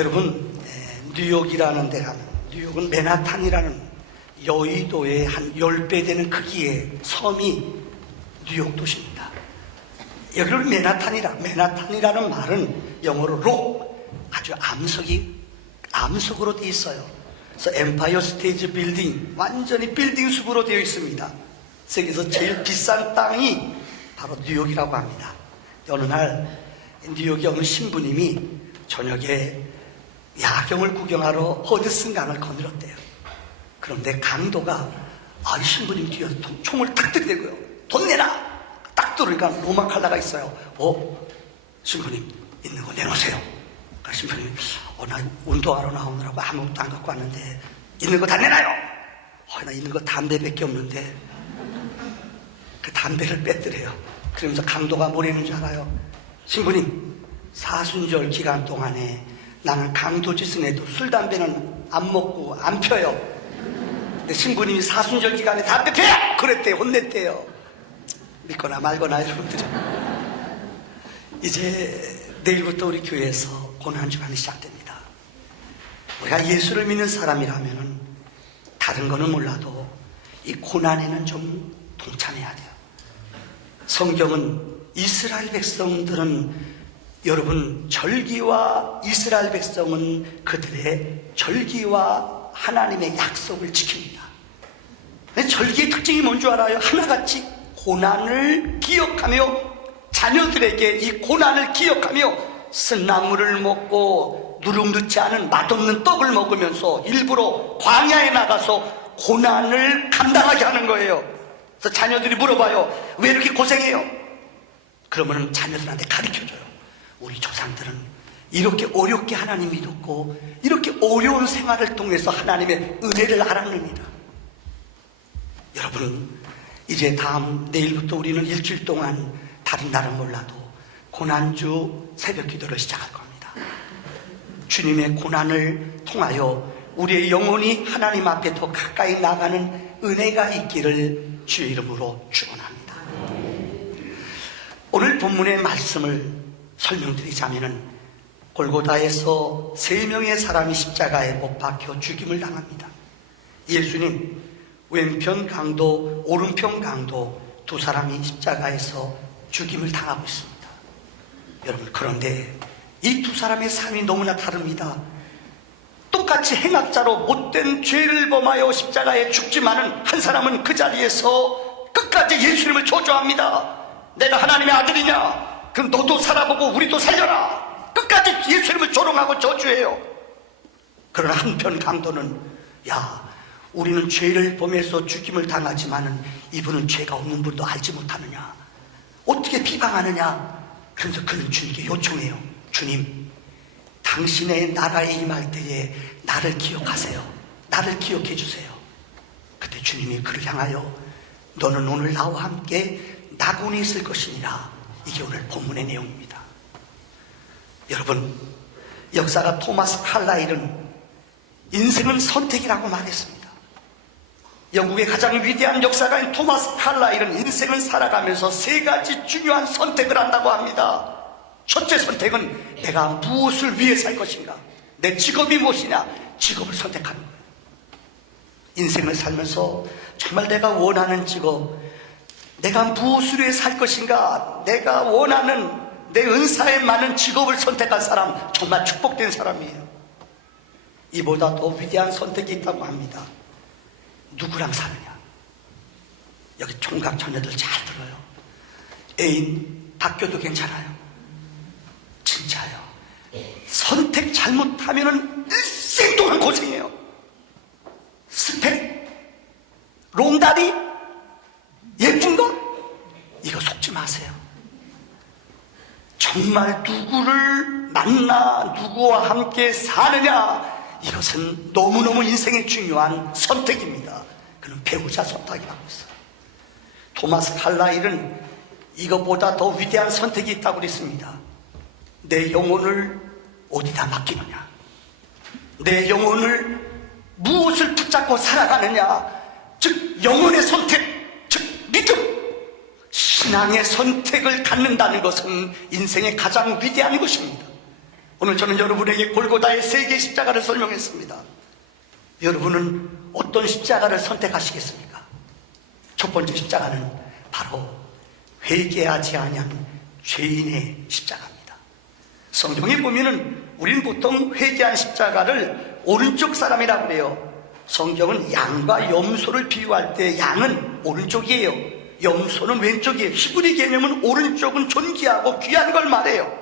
여러분, 뉴욕이라는 데가, 뉴욕은 맨하탄이라는 여의도의 한 10배 되는 크기의 섬이 뉴욕 도시입니다. 여기를 맨하탄이라는 말은 영어로 록, 아주 암석으로 되어 있어요. 그래서 엠파이어 스테이트 빌딩, 완전히 빌딩 숲으로 되어 있습니다. 세계에서 제일 비싼 땅이 바로 뉴욕이라고 합니다. 어느 날 뉴욕의 어느 신부님이 저녁에 야경을 구경하러 허드슨 강을 거닐었대요. 그런데 강도가 이 신부님 뒤에 총을 탁 들이대고요. 돈 내놔! 딱 들으니까 로마 칼라가 있어요. 신부님 있는 거 내놓으세요. 그러니까 신부님이 나 운동하러 나오느라고 아무것도 안 갖고 왔는데 있는 거 다 내놔요. 나 있는 거 담배밖에 없는데. 그 담배를 뺐더래요. 그러면서 강도가 뭐라는 줄 알아요? 신부님, 사순절 기간 동안에 나는 강도짓은 해도 술, 담배는 안 먹고 안 펴요. 근데 신부님이 사순절 기간에 담배 펴! 그랬대요. 혼냈대요. 믿거나 말거나 여러분들이. 이제 내일부터 우리 교회에서 고난주간이 시작됩니다. 우리가 예수를 믿는 사람이라면 다른 거는 몰라도 이 고난에는 좀 동참해야 돼요. 성경은 이스라엘 백성들은, 여러분, 절기와 이스라엘 백성은 그들의 절기와 하나님의 약속을 지킵니다. 절기의 특징이 뭔 줄 알아요? 하나같이 고난을 기억하며, 자녀들에게 이 고난을 기억하며 쓴 나물을 먹고 누룽듣지 않은 맛없는 떡을 먹으면서 일부러 광야에 나가서 고난을 감당하게 하는 거예요. 그래서 자녀들이 물어봐요. 왜 이렇게 고생해요? 그러면 자녀들한테 가르쳐줘요. 우리 조상들은 이렇게 어렵게 하나님 믿었고 이렇게 어려운 생활을 통해서 하나님의 은혜를 알았느니라. 여러분, 이제 내일부터 우리는 일주일 동안 다른 날은 몰라도 고난주 새벽 기도를 시작할 겁니다. 주님의 고난을 통하여 우리의 영혼이 하나님 앞에 더 가까이 나가는 은혜가 있기를 주의 이름으로 축원합니다. 오늘 본문의 말씀을 설명드리자면은 골고다에서 3명의 사람이 십자가에 못 박혀 죽임을 당합니다. 예수님 왼편 강도, 오른편 강도 두 사람이 십자가에서 죽임을 당하고 있습니다. 여러분, 그런데 이 두 사람의 삶이 너무나 다릅니다. 똑같이 행악자로 못된 죄를 범하여 십자가에 죽지만은 한 사람은 그 자리에서 끝까지 예수님을 저주합니다. 내가 하나님의 아들이냐? 그럼 너도 살아보고 우리도 살려라. 끝까지 예수님을 조롱하고 저주해요. 그러나 한편 강도는, 우리는 죄를 범해서 죽임을 당하지만은 이분은 죄가 없는 분도 알지 못하느냐? 어떻게 비방하느냐? 그래서 그는 주님께 요청해요. 주님, 당신의 나라에 임할 때에 나를 기억하세요. 나를 기억해 주세요. 그때 주님이 그를 향하여 너는 오늘 나와 함께 낙원에 있을 것이니라. 이게 오늘 본문의 내용입니다. 여러분, 역사가 토마스 칼라일은 인생은 선택이라고 말했습니다. 영국의 가장 위대한 역사가인 토마스 칼라일은 인생을 살아가면서 3가지 중요한 선택을 한다고 합니다. 첫째 선택은 내가 무엇을 위해 살 것인가? 내 직업이 무엇이냐? 직업을 선택하는 거예요. 인생을 살면서 정말 내가 원하는 직업, 내가 무엇을 위해 살 것인가? 내가 원하는 내 은사에 맞는 직업을 선택한 사람, 정말 축복된 사람이에요. 이보다 더 위대한 선택이 있다고 합니다. 누구랑 사느냐? 여기 총각 자녀들 잘 들어요. 애인 바뀌어도 괜찮아요. 진짜요. 선택 잘못하면은 일생 동안 고생해요. 스펙, 롱다리, 예쁜 거, 이거 속지 마세요. 정말 누구를 만나 누구와 함께 사느냐, 이것은 너무너무 인생에 중요한 선택입니다. 그는 배우자 선택이라고 했어요. 토마스 칼라일은 이것보다 더 위대한 선택이 있다고 그랬습니다. 내 영혼을 어디다 맡기느냐, 내 영혼을 무엇을 붙잡고 살아가느냐, 즉 영혼의 선택, 즉 믿음, 신앙의 선택을 갖는다는 것은 인생의 가장 위대한 것입니다. 오늘 저는 여러분에게 골고다의 세 개의 십자가를 설명했습니다. 여러분은 어떤 십자가를 선택하시겠습니까? 첫 번째 십자가는 바로 회개하지 아니한 죄인의 십자가입니다. 성경에 보면은 우리는 보통 회개한 십자가를 오른쪽 사람이라고 그래요. 성경은 양과 염소를 비유할 때 양은 오른쪽이에요. 염소는 왼쪽이에요. 히브리 개념은 오른쪽은 존귀하고 귀한 걸 말해요.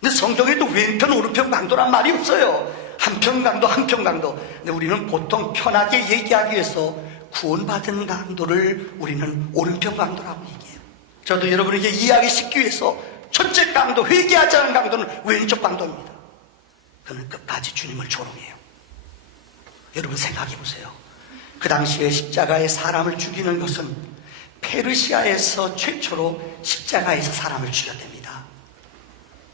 근데 성경에도 왼편 오른편 강도란 말이 없어요. 한편 강도 한편 강도. 근데 우리는 보통 편하게 얘기하기 위해서 구원받은 강도를 우리는 오른편 강도라고 얘기해요. 저도 여러분에게 이해하기 쉽기 위해서 첫째 강도, 회개하지 않은 강도는 왼쪽 강도입니다. 그는 끝까지 주님을 조롱해요. 여러분 생각해 보세요. 그 당시에 십자가에 사람을 죽이는 것은 페르시아에서 최초로 십자가에서 사람을 죽였답니다.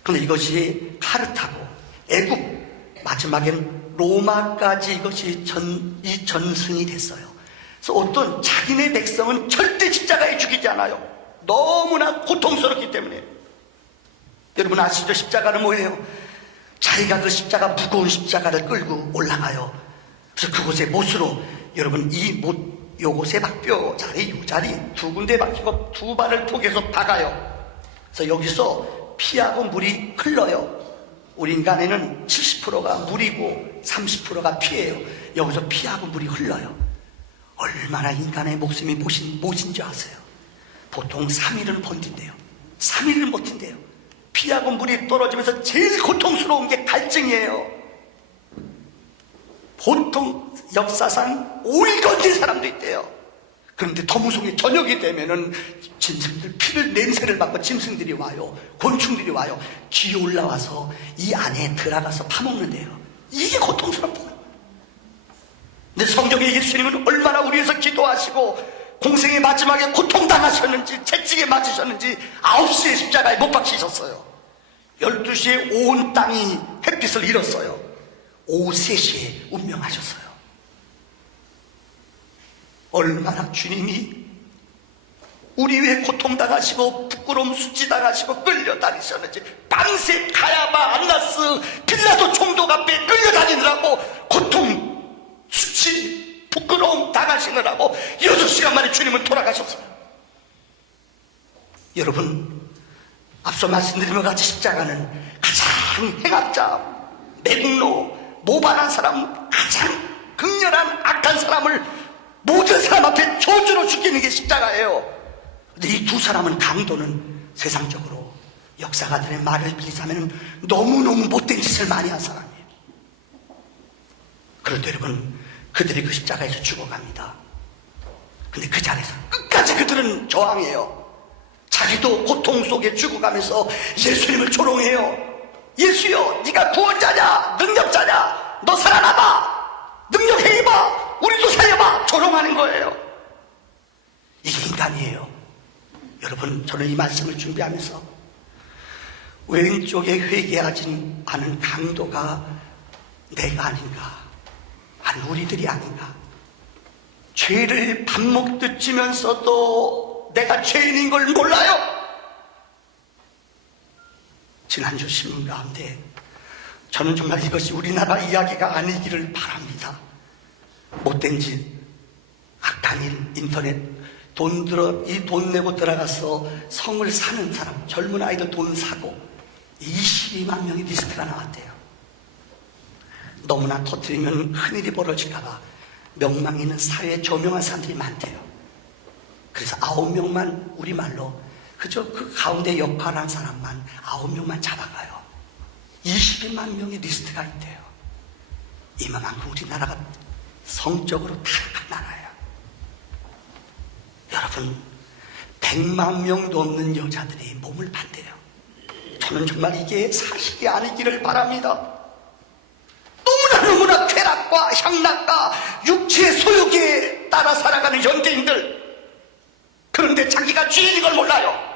그런데 이것이 카르타고, 애국, 마지막엔 로마까지 이것이 전승이 됐어요. 그래서 어떤 자기네 백성은 절대 십자가에 죽이지 않아요. 너무나 고통스럽기 때문에. 여러분 아시죠? 십자가는 뭐예요? 자기가 그 십자가, 무거운 십자가를 끌고 올라가요. 그래서 그곳에 못으로, 여러분 이 못, 요곳에 박뼈 자리, 요 자리 두 군데 박히고 두 발을 포개서 박아요. 그래서 여기서 피하고 물이 흘러요. 우리 인간에는 70%가 물이고 30%가 피예요. 여기서 피하고 물이 흘러요. 얼마나 인간의 목숨이 모신 줄 아세요? 보통 3일은 버틴대요. 3일은 버틴대요. 피하고 물이 떨어지면서 제일 고통스러운 게 갈증이에요. 보통 역사상 5일 건진 사람도 있대요. 그런데 더 무서운 게 저녁이 되면은 짐승들 피를, 냄새를 맡고 짐승들이 와요. 곤충들이 와요. 뒤에 올라와서 이 안에 들어가서 파먹는데요. 이게 고통스럽다. 근데 성경에 예수님은 얼마나 우리 위해서 기도하시고 공생의 마지막에 고통당하셨는지, 채찍에 맞으셨는지 9시에 십자가에 못 박히셨어요. 12시에 온 땅이 햇빛을 잃었어요. 오후 3시에 운명하셨어요. 얼마나 주님이 우리 위해 고통당하시고 부끄러움 수치당하시고 끌려다니셨는지, 밤새 가야바, 안나스, 빌라도 총독 앞에 끌려다니느라고 고통, 수치, 부끄러움 당하시느라고 6시간 만에 주님은 돌아가셨어요. 여러분, 앞서 말씀드린 것 같이 십자가는 가장 행악자, 매국노, 모반한 사람, 가장 극렬한 악한 사람을 모든 사람 앞에 저주로 죽이는 게 십자가예요. 근데 이 두 사람은 강도는 세상적으로 역사가들의 말을 빌리자면 너무너무 못된 짓을 많이 한 사람이에요. 그런데 여러분, 그들이 그 십자가에서 죽어갑니다. 근데 그 자리에서 끝까지 그들은 저항해요. 자기도 고통 속에 죽어가면서 예수님을 조롱해요. 예수여, 네가 구원자냐, 능력자냐, 너 살아남아, 능력 행해봐, 우리도 살려봐, 조롱하는 거예요. 이게 인간이에요. 여러분, 저는 이 말씀을 준비하면서 왼쪽에 회개하지 않은 강도가 내가 아닌가, 아니 우리들이 아닌가. 죄를 밥 먹듯 지면서도 내가 죄인인 걸 몰라요. 지난주 신문 가운데 저는 정말 이것이 우리나라 이야기가 아니기를 바랍니다. 못된 짓, 악한 일, 인터넷, 이 돈 내고 들어가서 성을 사는 사람, 젊은 아이들 돈 사고 22만 명의 리스트가 나왔대요. 너무나 터뜨리면 큰일이 벌어질까봐 명망 있는 사회에 저명한 사람들이 많대요. 그래서 9명만, 우리말로 그저 그 가운데 역할한 사람만 9명만 잡아가요. 22만 명의 리스트가 있대요. 이만큼 우리나라가 성적으로 타락한 나라예요. 여러분, 100만 명도 없는 여자들이 몸을 판대요. 저는 정말 이게 사실이 아니기를 바랍니다. 너무나 쾌락과 향락과 육체의 소욕에 따라 살아가는 현대인들, 그런데 자기가 죄인인 걸 몰라요.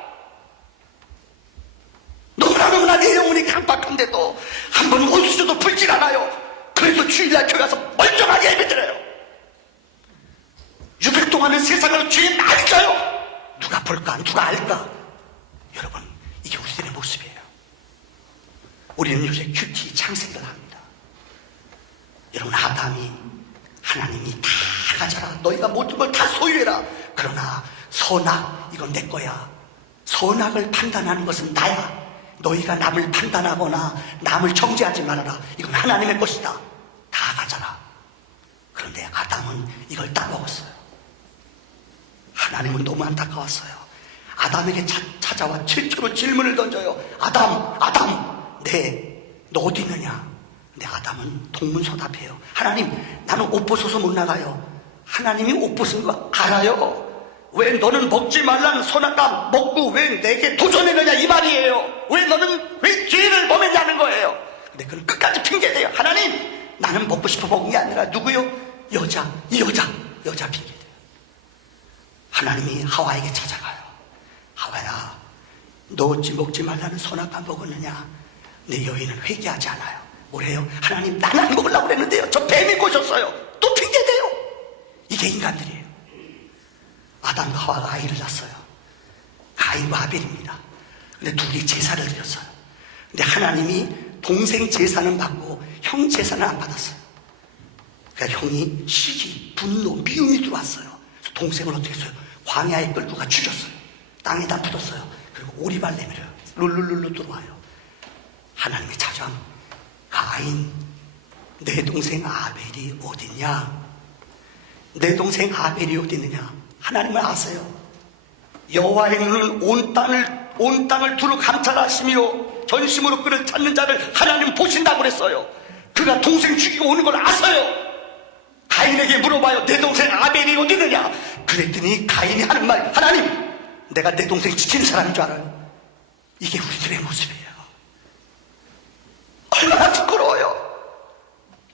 너무나 내 영혼이 강박한데도 한번 원수저도 풀질 않아요. 그래도 주일날 교회 가서 멀쩡하게 예배드려요. 600 동안은 세상을 죄인 알까요? 누가 볼까? 누가 알까? 여러분, 이게 우리들의 모습이에요. 우리는 요새 큐티 창세기를 합니다. 여러분, 아담이 하나님이 다 가져라, 너희가 모든 걸 다 소유해라, 그러나 선악 이건 내 거야, 선악을 판단하는 것은 나야, 너희가 남을 판단하거나 남을 정죄하지 말아라, 이건 하나님의 것이다, 다 가져라. 그런데 아담은 이걸 따먹었어요. 하나님은 너무 안타까웠어요. 아담에게 찾아와 최초로 질문을 던져요. 아담, 너 어디 있느냐? 근데 아담은 동문서답해요. 하나님, 나는 옷 벗어서 못 나가요. 하나님이 옷 벗은 거 알아요. 왜 너는 먹지 말라는 선악과 먹고 왜 내게 도전했느냐, 이 말이에요. 왜 죄를 범했냐는 거예요. 근데 그는 끝까지 핑계대요. 하나님, 나는 먹고 싶어 먹은 게 아니라 누구요? 여자 핑계대요. 하나님이 하와에게 찾아가요. 하와야, 너 어찌 먹지 말라는 선악과 먹었느냐? 내 여인은 회개하지 않아요. 뭐래요? 하나님, 나는 안 먹으려고 그랬는데요, 저 뱀이 꼬셨어요. 또 핑계대요. 이게 인간들이에요. 아담과 하와가 아이를 낳았어요. 가인과 아벨입니다. 근데 둘이 제사를 드렸어요. 근데 하나님이 동생 제사는 받고 형 제사는 안 받았어요. 그러니까 형이 시기, 분노, 미움이 들어왔어요. 그래서 동생을 어떻게 했어요? 광야에 끌고 가 죽였어요. 땅에다 묻었어요. 그리고 오리발 내밀어요. 룰루룰루 들어와요. 하나님이 찾아온 가인, 내 동생 아벨이 어딨냐? 내 동생 아벨이 어딨느냐? 하나님은 아세요. 여호와의 눈은 온 땅을 두루 감찰하시며 전심으로 그를 찾는 자를 하나님 보신다고 그랬어요. 그가 동생 죽이고 오는 걸 아세요. 가인에게 물어봐요. 내 동생 아벨이 어딨느냐? 그랬더니 가인이 하는 말, 하나님, 내가 내 동생 지키는 사람인 줄 알아요. 이게 우리들의 모습이에요. 얼마나 부끄러워요.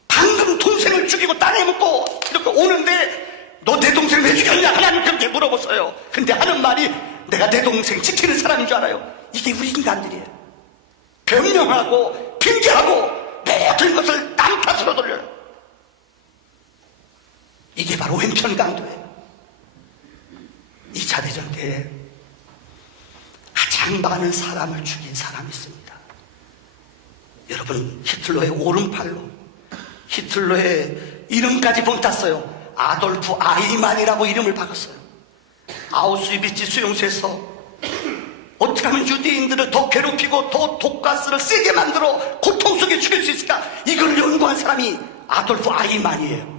방금 동생을 죽이고 땅에 묻고 이렇게 오는데 너 내 동생 왜 죽였냐? 하나님 그렇게 물어봤어요. 근데 하는 말이 내가 내 동생 지키는 사람인 줄 알아요. 이게 우리 인간들이에요. 변명하고 핑계하고 모든 것을 남 탓으로 돌려요. 이게 바로 왼편 강도예요. 2차 대전 때 가장 많은 사람을 죽인 사람이 있습니다. 여러분, 히틀러의 오른팔로 히틀러의 이름까지 본땄어요. 아돌프 아이만이라고 이름을 바꿨어요. 아우슈비츠 수용소에서 어떻게 하면 유대인들을 더 괴롭히고 더 독가스를 세게 만들어 고통 속에 죽일 수 있을까, 이걸 연구한 사람이 아돌프 아이만이에요.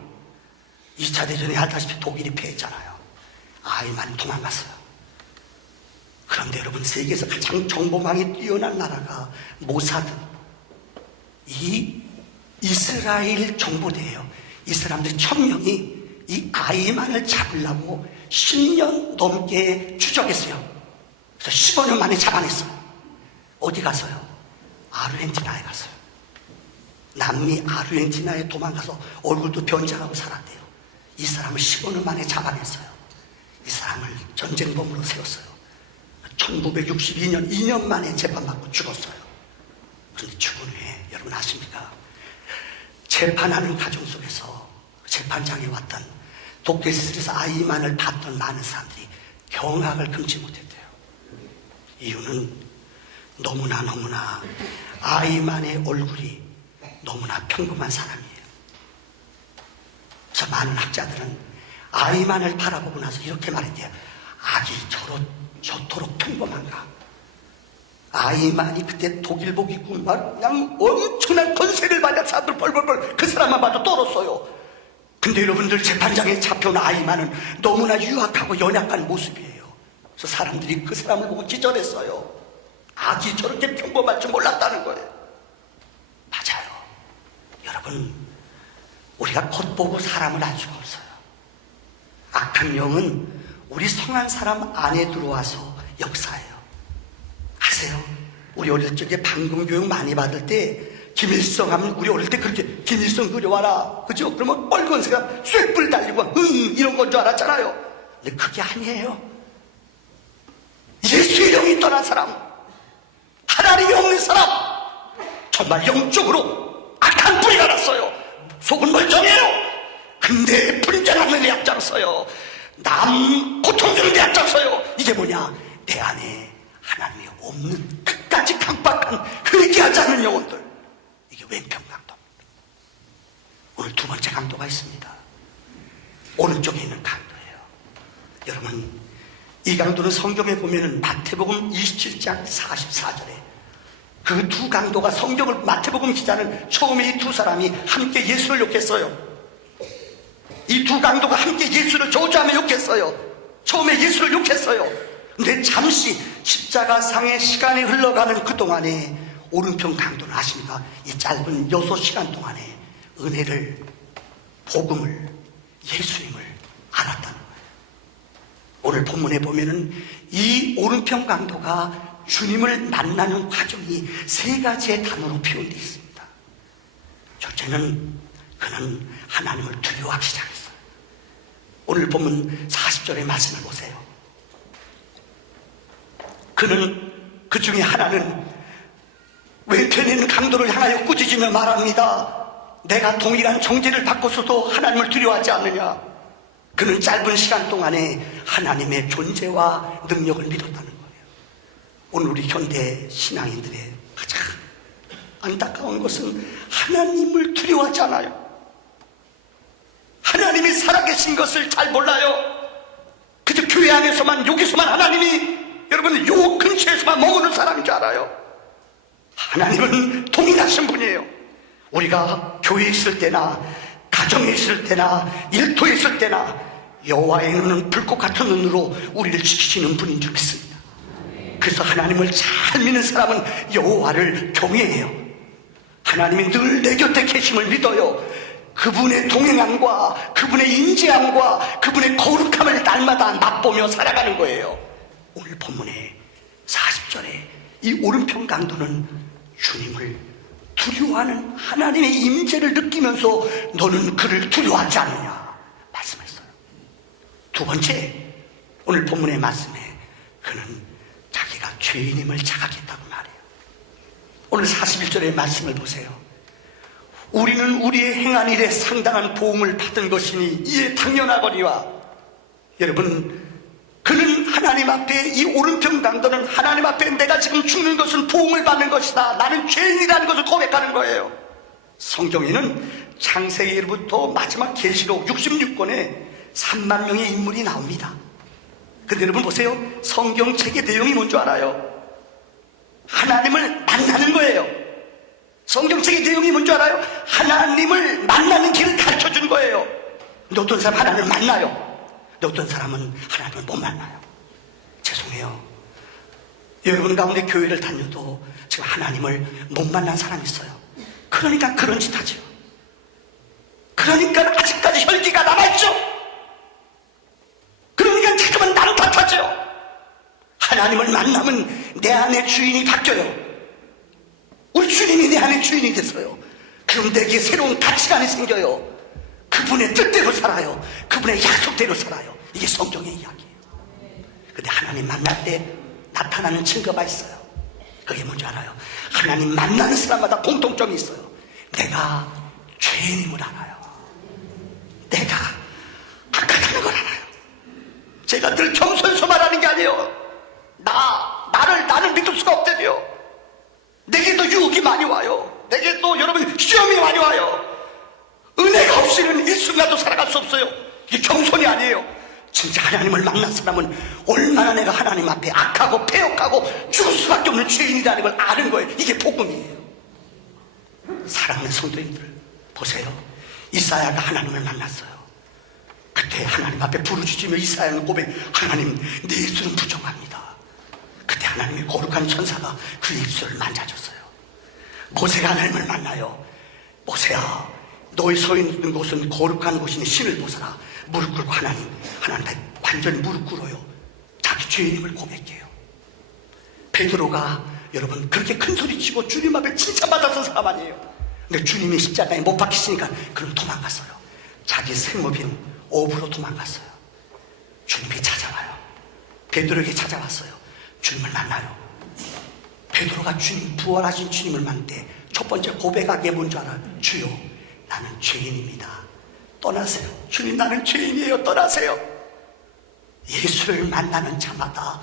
2차 대전에 알다시피 독일이 패했잖아요. 아이만이 도망갔어요. 그런데 여러분, 세계에서 가장 정보망이 뛰어난 나라가 모사드, 이 이스라엘 정보대예요. 이 사람들 1000명이 이 아이만을 잡으려고 10년 넘게 추적했어요. 그래서 15년 만에 잡아냈어요. 어디 가서요? 아르헨티나에 갔어요. 남미 아르헨티나에 도망가서 얼굴도 변장하고 살았대요. 이 사람을 15년 만에 잡아냈어요. 이 사람을 전쟁범으로 세웠어요. 1962년 2년 만에 재판받고 죽었어요. 그런데 죽은 후에 여러분 아십니까? 재판하는 과정 속에서 재판장에 왔던 독재시설에서 아이만을 봤던 많은 사람들이 경악을 금치 못했대요. 이유는 너무나 아이만의 얼굴이 너무나 평범한 사람이에요. 그래서 많은 학자들은 아이만을 바라보고 나서 이렇게 말했대요. 악이 저토록 평범한가? 아이만이 그때 독일복 입고 막 그냥 엄청난 권세를 받은 사람들 벌벌벌, 그 사람만 봐도 떨었어요. 근데 여러분들, 재판장에 잡혀온 아이만은 너무나 유약하고 연약한 모습이에요. 그래서 사람들이 그 사람을 보고 기절했어요. 악이 저렇게 평범할 줄 몰랐다는 거예요. 맞아요. 여러분, 우리가 겉보고 사람을 알 수가 없어요. 악한 영은 우리 성한 사람 안에 들어와서 역사해요. 아세요? 우리 어릴 적에 방금 교육 많이 받을 때 김일성 하면 우리 어릴 때 그렇게 김일성 그려와라, 그죠? 그러면 빨간새가 쇳불 달리고 이런 건 줄 알았잖아요. 근데 그게 아니에요. 예수의 영이 떠난 사람, 하나님이 없는 사람, 정말 영적으로 악한 뿌리가 났어요. 속은 멀쩡해요. 근데 분쟁하는 데 앞장서요. 남 고통 주는 데 앞장서요. 이게 뭐냐? 내 안에 하나님이 없는, 끝까지 강박한 회개하지 않는 영혼들, 이게 왼편 강도입니다. 오늘 두 번째 강도가 있습니다. 오른쪽에 있는 강도예요. 여러분, 이 강도는 성경에 보면은 마태복음 27장 44절에 그 두 강도가, 성경을 마태복음 기자는 처음에 이 두 사람이 함께 예수를 욕했어요. 이 두 강도가 함께 예수를 저주하며 욕했어요. 처음에 예수를 욕했어요. 근데 잠시 십자가 상의 시간이 흘러가는 그 동안에 오른편 강도는 아십니까? 이 짧은 6시간 동안에 은혜를, 복음을, 예수님을 알았다는 거예요. 오늘 본문에 보면은 이 오른편 강도가 주님을 만나는 과정이 세 가지의 단어로 표현되어 있습니다. 첫째는 그는 하나님을 두려워하기 시작했어요. 오늘 본문 40절의 말씀을 보세요. 그는, 그 중에 하나는 왼편에 있는 강도를 향하여 꾸짖으며 말합니다. 내가 동일한 정죄를 받고서도 하나님을 두려워하지 않느냐. 그는 짧은 시간 동안에 하나님의 존재와 능력을 믿었다는 거예요. 오늘 우리 현대 신앙인들의 가장 안타까운 것은 하나님을 두려워하지 않아요. 하나님이 살아계신 것을 잘 몰라요. 그저 교회 안에서만, 여기서만 하나님이 여러분 요 근처에서만 머무는 사람인 줄 알아요. 하나님은 동일하신 분이에요. 우리가 교회에 있을 때나 가정에 있을 때나 일터에 있을 때나 여호와의 눈은 불꽃 같은 눈으로 우리를 지키시는 분인 줄 믿습니다. 그래서 하나님을 잘 믿는 사람은 여호와를 경외해요. 하나님이 늘 내 곁에 계심을 믿어요. 그분의 동행함과 그분의 인지함과 그분의 거룩함을 날마다 맛보며 살아가는 거예요. 오늘 본문의 40절에 이 오른편 강도는 주님을 두려워하는 하나님의 임재를 느끼면서 너는 그를 두려워하지 않느냐 말씀했어요. 두 번째, 오늘 본문의 말씀에 그는 자기가 죄인임을 자각했다고 말해요. 오늘 41절의 말씀을 보세요. 우리는 우리의 행한 일에 상당한 보응을 받은 것이니 이에 당연하거니와. 여러분, 그는 하나님 앞에, 이 오른편 강도는 하나님 앞에 내가 지금 죽는 것은 보응을 받는 것이다, 나는 죄인이라는 것을 고백하는 거예요. 성경에는 창세기로부터 마지막 계시록 66권에 3만 명의 인물이 나옵니다. 근데 여러분 보세요. 성경책의 내용이 뭔지 알아요? 하나님을 만나는 거예요. 성경책의 내용이 뭔지 알아요? 하나님을 만나는 길을 가르쳐준 거예요. 근데 어떤 사람 하나님을 만나요. 근데 어떤 사람은 하나님을 못 만나요. 죄송해요. 여러분 가운데 교회를 다녀도 지금 하나님을 못 만난 사람이 있어요. 그러니까 그런 짓 하죠. 그러니까 아직까지 혈기가 남아있죠. 그러니까 자꾸만 남 탓하죠. 하나님을 만나면 내 안에 주인이 바뀌어요. 우리 주님이 내 안에 주인이 됐어요. 그럼 내게 새로운 가치관이 생겨요. 그분의 뜻대로 살아요. 그분의 약속대로 살아요. 이게 성경의 이야기예요. 근데 하나님 만날 때 나타나는 증거가 있어요. 그게 뭔지 알아요? 하나님 만나는 사람마다 공통점이 있어요. 내가 죄인임을 알아요. 내가 악하다는 걸 알아요. 제가 늘 겸손해서 말하는 게 아니에요. 나를 믿을 수가 없대요. 내게도 유혹이 많이 와요. 내게도 여러분 시험이 많이 와요. 은혜가 없이는 일순간도 살아갈 수 없어요. 이게 겸손이 아니에요. 진짜 하나님을 만난 사람은 얼마나 내가 하나님 앞에 악하고 패역하고 죽을 수밖에 없는 죄인이라는 걸 아는 거예요. 이게 복음이에요. 사랑하는 성도님들 보세요. 이사야가 하나님을 만났어요. 그때 하나님 앞에 부르짖으며 이사야는 고백, 하나님 내 입술은 부정합니다. 그때 하나님의 거룩한 천사가 그 입술을 만져줬어요. 모세가 하나님을 만나요. 모세야, 너희 서 있는 곳은 거룩한 곳이니 신을 벗어라. 무릎 꿇고 하나님께 완전히 무릎 꿇어요. 자기 죄인임을 고백해요. 베드로가 여러분 그렇게 큰 소리 치고 주님 앞에 칭찬받았던 사람 아니에요. 근데 주님이 십자가에 못 박히시니까 그럼 도망갔어요. 자기 생업인 업으로 도망갔어요. 주님이 찾아와요. 베드로에게 찾아왔어요. 주님을 만나요. 베드로가 주님, 부활하신 주님을 만날 때 첫 번째 고백한 게 뭔지 알아요? 주여, 나는 죄인입니다. 떠나세요. 주님, 나는 죄인이에요. 떠나세요. 예수를 만나는 자마다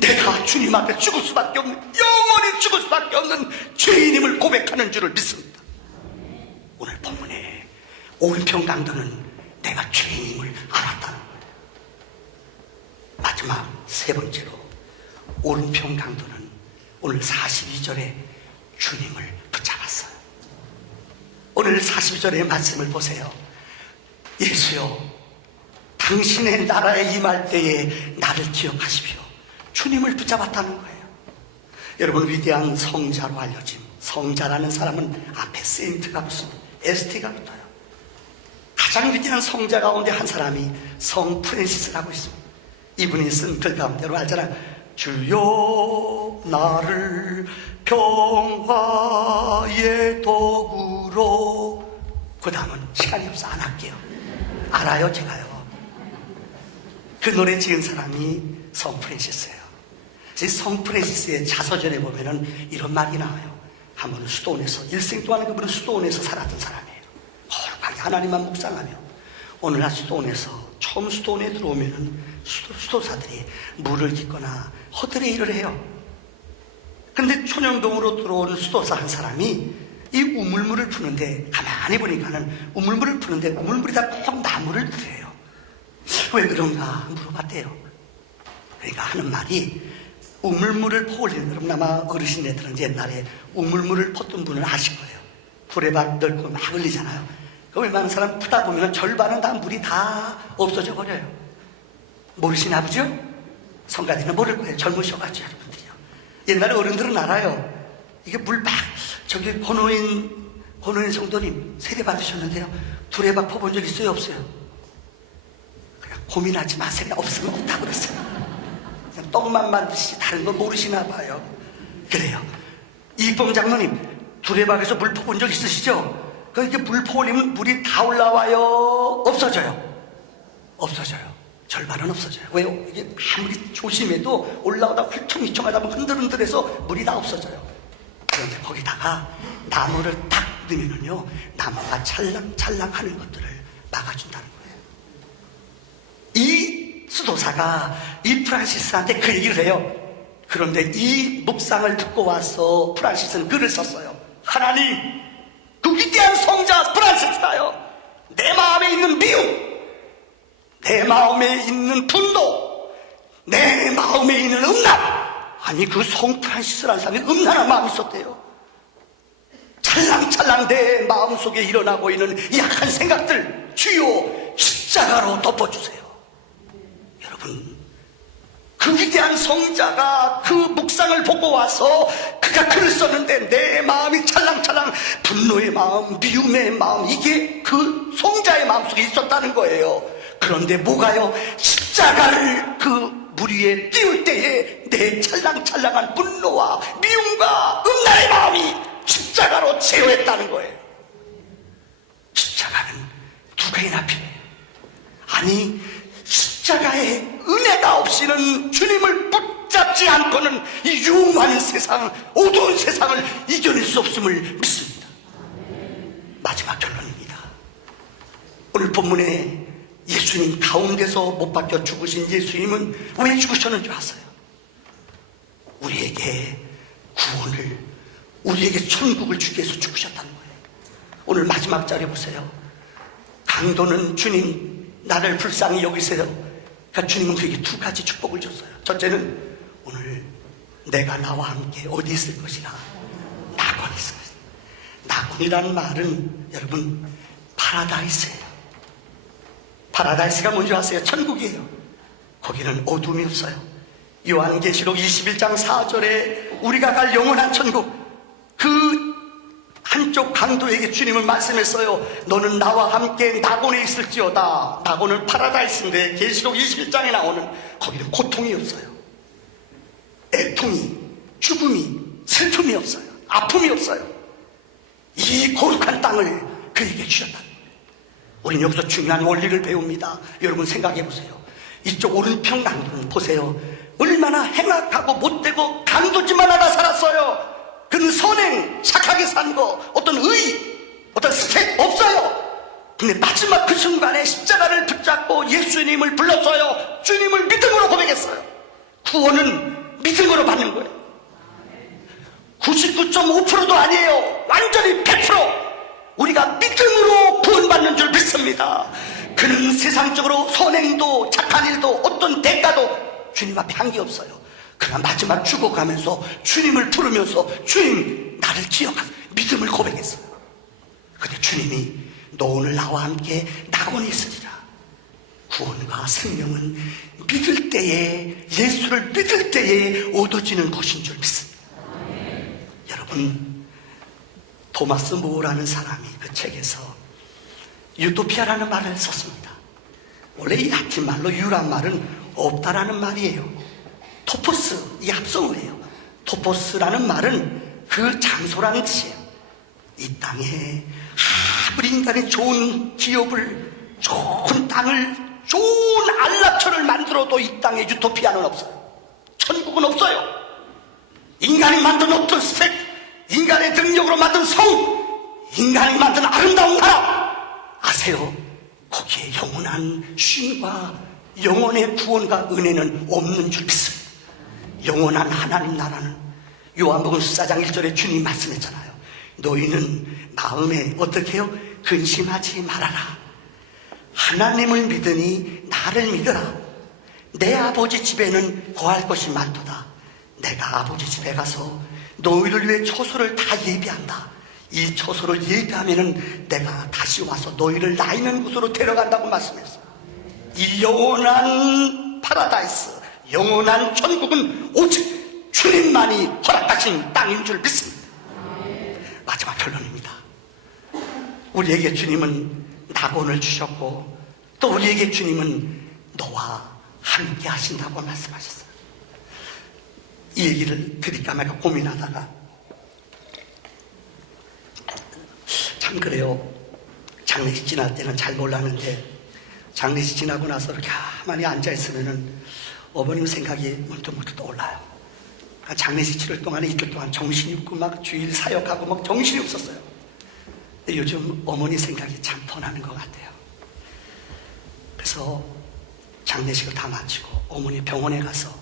내가 주님 앞에 죽을 수밖에 없는 영원히 죽을 수밖에 없는 죄인임을 고백하는 줄을 믿습니다. 오늘 본문에 오른편 강도는 내가 죄인임을 알았다는 거예요. 마지막 세 번째로 오른편 강도는 오늘 42절에 주님을 붙잡았어요. 오늘 42절의 말씀을 보세요. 예수여, 당신의 나라에 임할 때에 나를 기억하십시오. 주님을 붙잡았다는 거예요. 여러분, 위대한 성자로 알려진 성자라는 사람은 앞에 세인트가 붙습니다. ST가 붙어요. 가장 위대한 성자 가운데 한 사람이 성 프랜시스라고 있습니다. 이분이 쓴 글 가운데로 알잖아요. 주여 나를 평화의 도구로. 그 다음은 시간이 없어 안 할게요. 알아요, 제가요. 그 노래 지은 사람이 성 프랜시스예요. 성 프랜시스의 자서전에 보면은 이런 말이 나와요. 한 번은 수도원에서, 일생 동안 그분은 수도원에서 살았던 사람이에요. 거룩하게 하나님만 묵상하며 오늘날 수도원에서, 처음 수도원에 들어오면은 수도사들이 물을 깃거나 허들의 일을 해요. 근데 촌영동으로 들어온 수도사 한 사람이 이 우물물을 푸는데, 가만히 보니까는 우물물을 푸는데 우물물에다 꼭 나무를 들여요. 왜 그런가 물어봤대요. 그러니까 하는 말이, 우물물을 퍼올리는, 여러분 아마 어르신네들은 옛날에 우물물을 퍼던 분은 아실 거예요. 두레박 넓고 막 흘리잖아요. 그 웬만한 사람 푸다 보면 절반은 다 물이 다 없어져 버려요. 모르시나 보죠? 성가대는 모를 거예요. 젊으셔가지고 여러분들이요. 옛날에 어른들은 알아요. 이게 물 막, 저기 권호인 성도님 세례 받으셨는데요, 두레박 퍼본 적 있어요, 없어요? 그냥 고민하지 마세요. 없으면 없다 그랬어요. 그냥 떡만 만드시지 다른 거 모르시나 봐요. 그래요. 이봉 장로님 두레박에서 물 퍼본 적 있으시죠? 이게 물 퍼올리면 물이 다 올라와요, 없어져요? 없어져요. 절반은 없어져요. 왜요? 이게 아무리 조심해도 올라오다 훌청휘청하다 보면 흔들흔들해서 물이 다 없어져요. 그런데 거기다가 나무를 딱 넣으면요, 나무가 찰랑찰랑 하는 것들을 막아준다는 거예요. 이 수도사가 이 프란시스한테 그 얘기를 해요. 그런데 이 묵상을 듣고 와서 프란시스는 글을 썼어요. 하나님, 그 위대한 성자 프란시스가요, 내 마음에 있는 미움, 내 마음에 있는 분노, 내 마음에 있는 음란, 아니 그 성 프란시스라는 사람이 음란한 마음이 있었대요. 찰랑찰랑 내 마음속에 일어나고 있는 약한 생각들 주여 십자가로 덮어주세요. 여러분, 그 위대한 성자가 그 묵상을 보고 와서 그가 글을 썼는데, 내 마음이 찰랑찰랑, 분노의 마음, 미움의 마음, 이게 그 성자의 마음속에 있었다는 거예요. 그런데 뭐가요? 십자가를 그 물 위에 띄울 때에 내 찰랑찰랑한 분노와 미움과 음란의 마음이 십자가로 제어했다는 거예요. 십자가는 누가 이나 필요해요? 아니, 십자가의 은혜가 없이는, 주님을 붙잡지 않고는 이 흉한 세상, 어두운 세상을 이겨낼 수 없음을 믿습니다. 마지막 결론입니다. 오늘 본문에 예수님 가운데서 못 박혀 죽으신 예수님은 왜 죽으셨는지 아세요? 우리에게 구원을, 우리에게 천국을 주기 위해서 죽으셨다는 거예요. 오늘 마지막 자리 보세요. 강도는 주님 나를 불쌍히 여기세요. 그러니까 주님은 그에게 두 가지 축복을 줬어요. 첫째는 오늘 내가 나와 함께 어디 있을 것이라, 낙원에 있을 것이다. 낙원이라는 말은 여러분 파라다이스예요. 파라다이스가 뭔지 아세요? 천국이에요. 거기는 어둠이 없어요. 요한계시록 21장 4절에 우리가 갈 영원한 천국, 그 한쪽 강도에게 주님은 말씀했어요. 너는 나와 함께 낙원에 있을지어다. 낙원은 파라다이스인데 계시록 21장에 나오는, 거기는 고통이 없어요. 애통이, 죽음이, 슬픔이 없어요. 아픔이 없어요. 이 거룩한 땅을 그에게 주셨다. 우리는 여기서 중요한 원리를 배웁니다. 여러분 생각해 보세요. 이쪽 오른편 강도는 보세요. 얼마나 행악하고 못되고 강도짓만 하다 살았어요. 그는 선행, 착하게 산 거, 어떤 의, 어떤 스펙 없어요. 근데 마지막 그 순간에 십자가를 붙잡고 예수님을 불렀어요. 주님을 믿음으로 고백했어요. 구원은 믿음으로 받는 거예요. 99.5%도 아니에요. 완전히 100%. 우리가 믿음으로 구원받는 줄 믿습니다. 그는 세상적으로 선행도 착한 일도 어떤 대가도 주님 앞에 한 게 없어요. 그러나 마지막 죽어가면서 주님을 부르면서 주님 나를 기억하세요. 믿음을 고백했어요. 근데 주님이 너 오늘 나와 함께 낙원에 있으리라. 구원과 생명은 믿을 때에, 예수를 믿을 때에 얻어지는 것인 줄 믿습니다. 여러분, 토마스 모어라는 사람이 그 책에서 유토피아라는 말을 썼습니다. 원래 이 라틴 말로 유란 말은 없다라는 말이에요. 토포스, 이 합성을 해요. 토포스라는 말은 그 장소라는 뜻이에요. 이 땅에 아무리 인간이 좋은 기업을, 좋은 땅을, 좋은 안락처를 만들어도 이 땅에 유토피아는 없어요. 천국은 없어요. 인간이 만든 어떤 스펙, 인간의 능력으로 만든 성, 인간이 만든 아름다운 나라 아세요? 거기에 영원한 쉼과 영원의 구원과 은혜는 없는 줄 믿습니다. 영원한 하나님 나라는 요한복음 14장 1절에 주님 말씀했잖아요. 너희는 마음에 어떻게 해요? 근심하지 말아라. 하나님을 믿으니 나를 믿어라. 내 아버지 집에는 거할 것이 많도다. 내가 아버지 집에 가서 너희를 위해 처소를 다 예비한다. 이 처소를 예비하면은 내가 다시 와서 너희를 나 있는 곳으로 데려간다고 말씀했어요. 이 영원한 파라다이스, 영원한 천국은 오직 주님만이 허락하신 땅인 줄 믿습니다. 마지막 결론입니다. 우리에게 주님은 낙원을 주셨고 또 우리에게 주님은 너와 함께 하신다고 말씀하셨어요. 이 얘기를 드릴까 말까 고민하다가 참 그래요. 장례식 지날 때는 잘 몰랐는데 장례식 지나고 나서 이렇게 가만히 앉아있으면은 어머님 생각이 문득문득 떠올라요. 장례식 치를 동안에 이틀 동안 정신이 없고 막 주일 사역하고 막 정신이 없었어요. 근데 요즘 어머니 생각이 참 더 나는 것 같아요. 그래서 장례식을 다 마치고 어머니 병원에 가서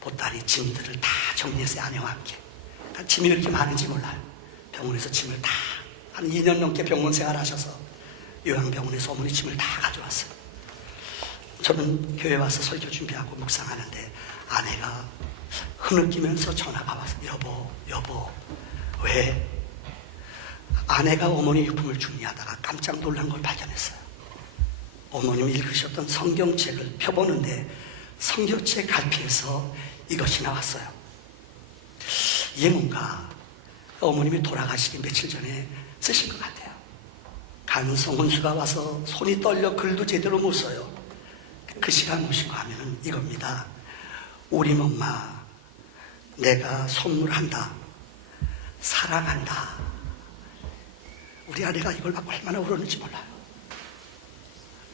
보따리 짐들을 다 정리했어요. 아내와 함께. 짐이 왜 이렇게 많은지 몰라요. 병원에서 짐을 다 한 2년 넘게 병원 생활하셔서 요양병원에서 어머니 짐을 다 가져왔어요. 저는 교회 와서 설교 준비하고 묵상하는데 아내가 흐느끼면서 전화가 와서 여보 왜? 아내가 어머니 유품을 정리하다가 깜짝 놀란 걸 발견했어요. 어머님이 읽으셨던 성경책을 펴보는데 성경책 갈피에서 이것이 나왔어요. 이게 뭔가 어머님이 돌아가시기 며칠 전에 쓰신 것 같아요. 간성 혼수가 와서 손이 떨려 글도 제대로 못 써요. 그 시간 무엇인가 하면은 이겁니다. 우리 엄마 내가 선물한다. 사랑한다. 우리 아내가 이걸 받고 얼마나 울었는지 몰라요.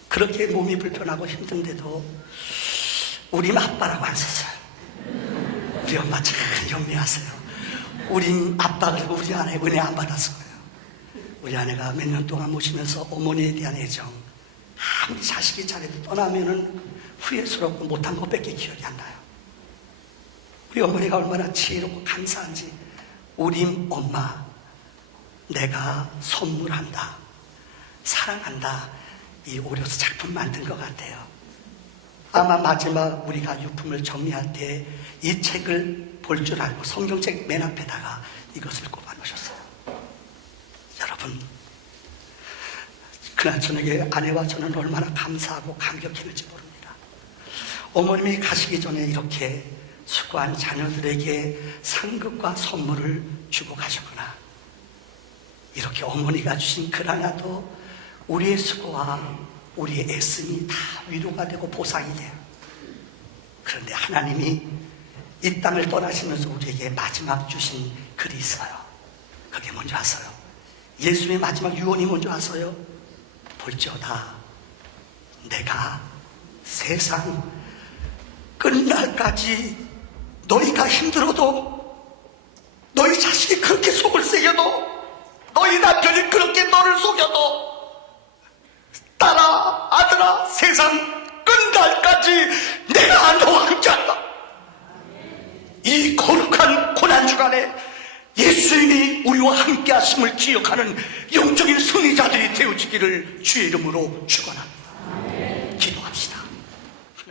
그렇게 몸이 불편하고 힘든데도 우리 아빠라고 안 썼어요. 우리 엄마 참 영리하세요. 우리 아빠 그리고 우리 아내 은혜 안 받았을 거예요. 우리 아내가 몇 년 동안 모시면서 어머니에 대한 애정, 아무리 자식이 잘해도 떠나면은 후회스럽고 못한 것밖에 기억이 안 나요. 우리 어머니가 얼마나 지혜롭고 감사한지. 우리 엄마 내가 선물한다, 사랑한다. 이 오려서 작품 만든 것 같아요. 아마 마지막 우리가 유품을 정리할 때 이 책을 볼 줄 알고 성경책 맨 앞에다가 이것을 꼽아 놓으셨어요. 여러분, 그날 저녁에 아내와 저는 얼마나 감사하고 감격했는지 모릅니다. 어머님이 가시기 전에 이렇게 수고한 자녀들에게 상급과 선물을 주고 가셨구나. 이렇게 어머니가 주신 글 하나도 우리의 수고와 우리의 애씀이 다 위로가 되고 보상이 돼요. 그런데 하나님이 이 땅을 떠나시면서 우리에게 마지막 주신 글이 있어요. 그게 뭔지 아세요? 예수의 마지막 유언이 뭔지 아세요? 볼지어다 내가 세상 끝날까지 너희가 힘들어도, 너희 자식이 그렇게 속을 새겨도, 너희 남편이 그렇게 너를 속여도, 딸아, 아들아, 세상 끝날까지 내가 너와 함께한다. 이 거룩한 고난 주간에 예수님이 우리와 함께 하심을 기억하는 영적인 승리자들이 되어지기를 주의 이름으로 축원합니다.